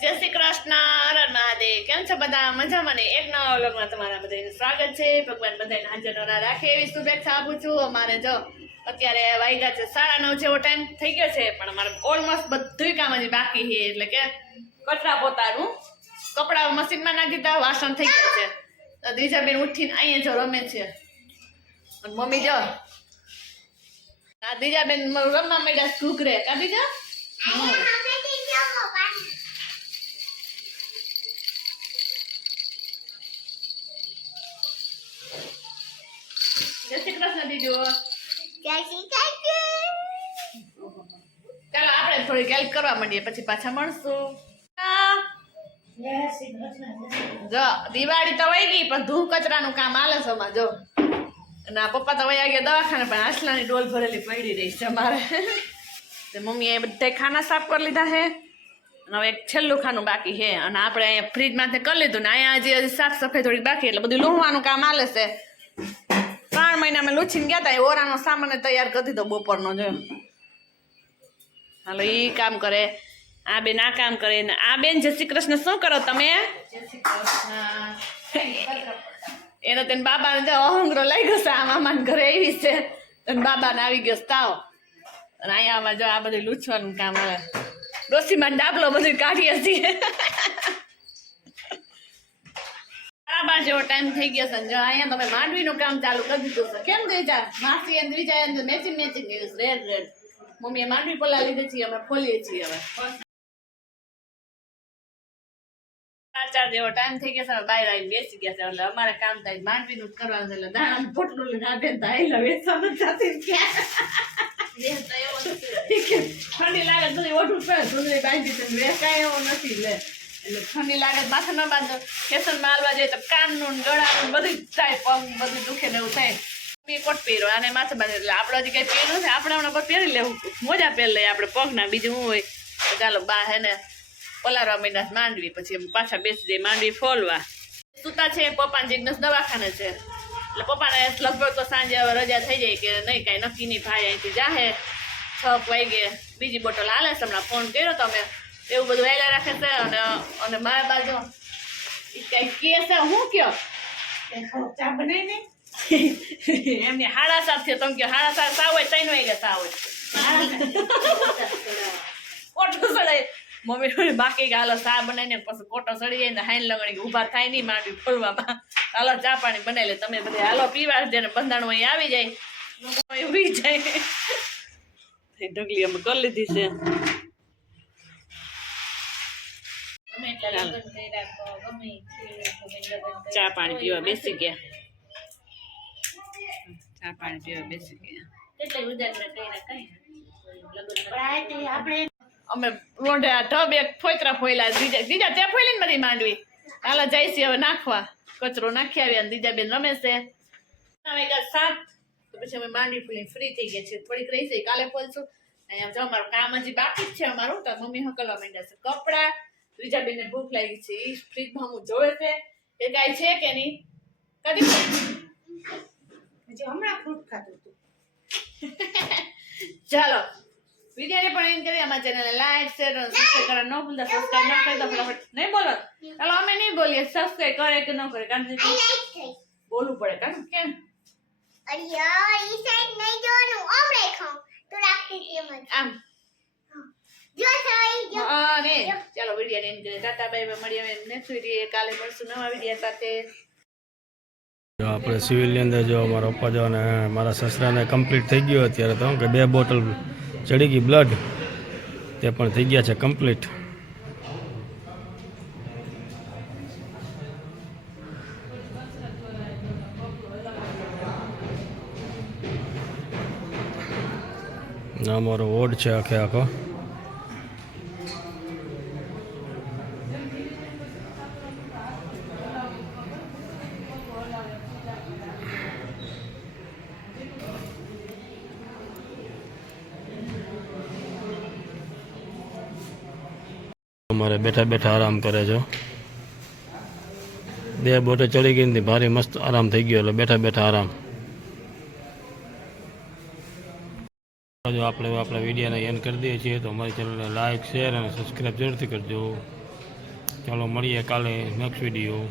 જય શ્રી કૃષ્ણ હર મહાદેવ. કેમ છો બધા? મજામાં ને? એક નવા વ્લોગમાં તમારા બધાને સ્વાગત છે. ભગવાન બધાને હાજર રાખે એવી શુભેચ્છા આપું છું. અમારે જો અત્યારે વાગ્યા છે સાડા નવ જેવો ટાઈમ થઈ ગયો છે, પણ અમારે ઓલમોસ્ટ બધું કામ હજી બાકી છે. એટલે કે કચરા પોતાનું કપડા મશીનમાં નાખી દીધા, વાસણ થઈ ગયા છે. તો દ્વિજાબેન ઉઠીને અહીંયા જો રમે છે. મમ્મી જો, આ દ્વિજાબેન રમવા માંડ્યા ઘૂઘરે કા દીજા દીજો ચાલો આપણે થોડીક હેલ્પ કરવા માંડીએ પછી પાછા મળશું. જો દિવાળી તો વહી ગઈ પણ ધૂ કચરાનું કામ આલે છે જો. અને આ પપ્પા તો વયા ગયા દવાખાને પણ આસલાની ડોલ ભરેલી પડી રહી છે મારે તે મમ્મીએ બધા ખાના સાફ કરી લીધા છે. અને હવે એક છેલ્લું ખાનું બાકી છે. અને આપણે અહીંયા ફ્રીજમાંથી કરી લીધું ને અહીંયા હજી હજી સાફ સફાઈ થોડી બાકી એટલે બધું લૂણવાનું કામ આલે છે. મહિના અમે લૂછીને ગયા હતા એ ઓરાનો સામાન તૈયાર કરી દીધો બપોરનો જો. હાલો એ કામ કરે. આ બેન આ કામ કરે. ને આ બેન જય શ્રી કૃષ્ણ શું કરો તમે? એનો તેને બાબાને તો અહંગરો લઈ ગયો છે આ મામાને ઘરે એવી છે. તને બાબાને આવી ગયો તાવ. અને અહીંયા જો આ બધું લૂછવાનું કામ આવે. ડોસીમાં ડાબલો બધું કાઢીએ છીએ. બરાબર જેવો ટાઈમ થઈ ગયો છે. અહીંયા તમે માંડવીનું કામ ચાલુ કરી દીધું છે. કેમ ગઈ જા માસી અને ત્રીજા એમ મેચિંગ મેચિંગ રેડ રેડ મમ્મીએ માંડવી પલા લીધી છીએ અમે ખોલીએ છીએ હવે. ચાર ચાર જેવો ટાઈમ થઈ ગયો છે હવે બહાર આવીને બેસી ગયા છે. એટલે અમારે કામ થાય માંડવીનું કરવાનું છે. એટલે દાણા પોટલું લઈને આ બેન થાય એટલે વેચવાનું જાતી ઠંડી લાગે તો ઓઠું પડે સુંદરી બાંધી છે. વેચાય એવો નથી લે. એટલે ઠંડી લાગે માથે ન બાંધો. ફેશનમાં હાલવા જાય તો કાનનું ગળાનું બધું જ થાય, પગ બધું દુખે ને એવું થાય. મેં કોટ પહેરો અને માથે બાંધે એટલે આપણે હજી કઈ પહેર્યું નથી, આપણે હમણાં પર પહેરી લેવું. મોજા પહેરી લઈએ આપણે પગના બીજું હોય? તો ચાલો બા હે ને પલારવા મહિના માંડવી, પછી પાછા બેસી જાય માંડવી ફોલવા. સુતા છે, પપ્પાને જિજ્ઞેસ દવાખાને છે. એટલે પપ્પાને લગભગ તો સાંજે હવે રજા થઈ જાય કે નહીં, કાંઈ નક્કી નહીં ભાઈ અહીંથી જાહે. છ વાગે બીજી બોટલ હાલે છે, હમણાં ફોન કર્યો તમે એવું બધું હેલા રાખે છે અને અને મારા બાજુ કઈ કે છે હું કયો? ચા બનાવી ને? એમની હાડા સાત છે તમે કયો હાડા સાત સાવ હોય ત્રણ વાગે સાવ હોય. કોટો સડાય. મમ્મી બાકી કે હાલો ચા બનાવીને પછી કોટો સડી જાય ને હાઈન લગણી ઊભા થાય નહીં માંડવી ફોલવામાં હાલો ચા પાણી બનાવી લે તમે બધા હાલો પીવા જેને બંધાણું અહીં આવી જાય. ઊભી જાય. ઢગલી અમે કરી લીધી છે ગમે એટલા લગ્ન કર્યા તો ગમે ઈ થયું, ગમે ઈ લગ્ન કર્યા ચા પાણી પીવા બેસી ગયા. ચા પાણી પીવા બેસી ગયા. અમે રોંઢા ઢબ એક ફોતરા ફોયલા બીજા બીજા ત્યાં ફોયલી ને બધી માંડવી. હાલો જાય છે હવે નાખવા. કચરો નાખી આવ્યા અને બીજા બેન રમે છે. સાત તો પછી અમે માંડવી ફૂલી ફ્રી થઈ ગયા છે થોડીક રહી છે કાલે ફોલશું અહીંયા જો અમારું કામ હજી બાકી જ છે અમારું તો મમ્મી હકલવા માંડ્યા છે. કપડા બીજા બેનને ભૂખ લાગી છે એ ફ્રીજમાં હું જોવે છે. એ કાંઈ છે કે નહીં? કદી હજી હમણાં ફ્રૂટ ખાધું હતું ચાલો. વિડીયોને પણ એમ કરી અમારા ચેનલને લાઈક શેર અને સબસ્ક્રાઇબ કરવા ન ભૂલતા. સબસ્ક્રાઇબ ન કરી તો ફટાફટ નહીં બોલો. ચાલો અમે નહીં બોલીએ. સબસ્ક્રાઇબ કરે કે ન કરે? કારણ કે બોલવું પડે. કારણ કે કેમ આમ હા ને ચાલો વિડીયોને એમ કરીએ જો આપણે સિવિલની અંદર જો મારા પપ્પા જો અને મારા સસરાને કમ્પ્લીટ થઈ ગયું અત્યારે તો, કે બે બોટલ ચડી ગઈ બ્લડ તે પણ થઈ ગયા છે કમ્પ્લીટ અમારો વોર્ડ છે આખે આખો. અમારે બેઠા બેઠા આરામ કરે છે. બે બોટે ચડી ગઈ નથી ભારે મસ્ત આરામ થઈ ગયો, એટલે બેઠા બેઠા આરામ. જો આપણે આપણા વિડીયોને એન્ડ કરી દઈએ છીએ, તો અમારી ચેનલને લાઇક શેર અને સબસ્ક્રાઈબ જરૂરથી કરજો. ચાલો મળીએ કાલે નેક્સ્ટ વીડિયો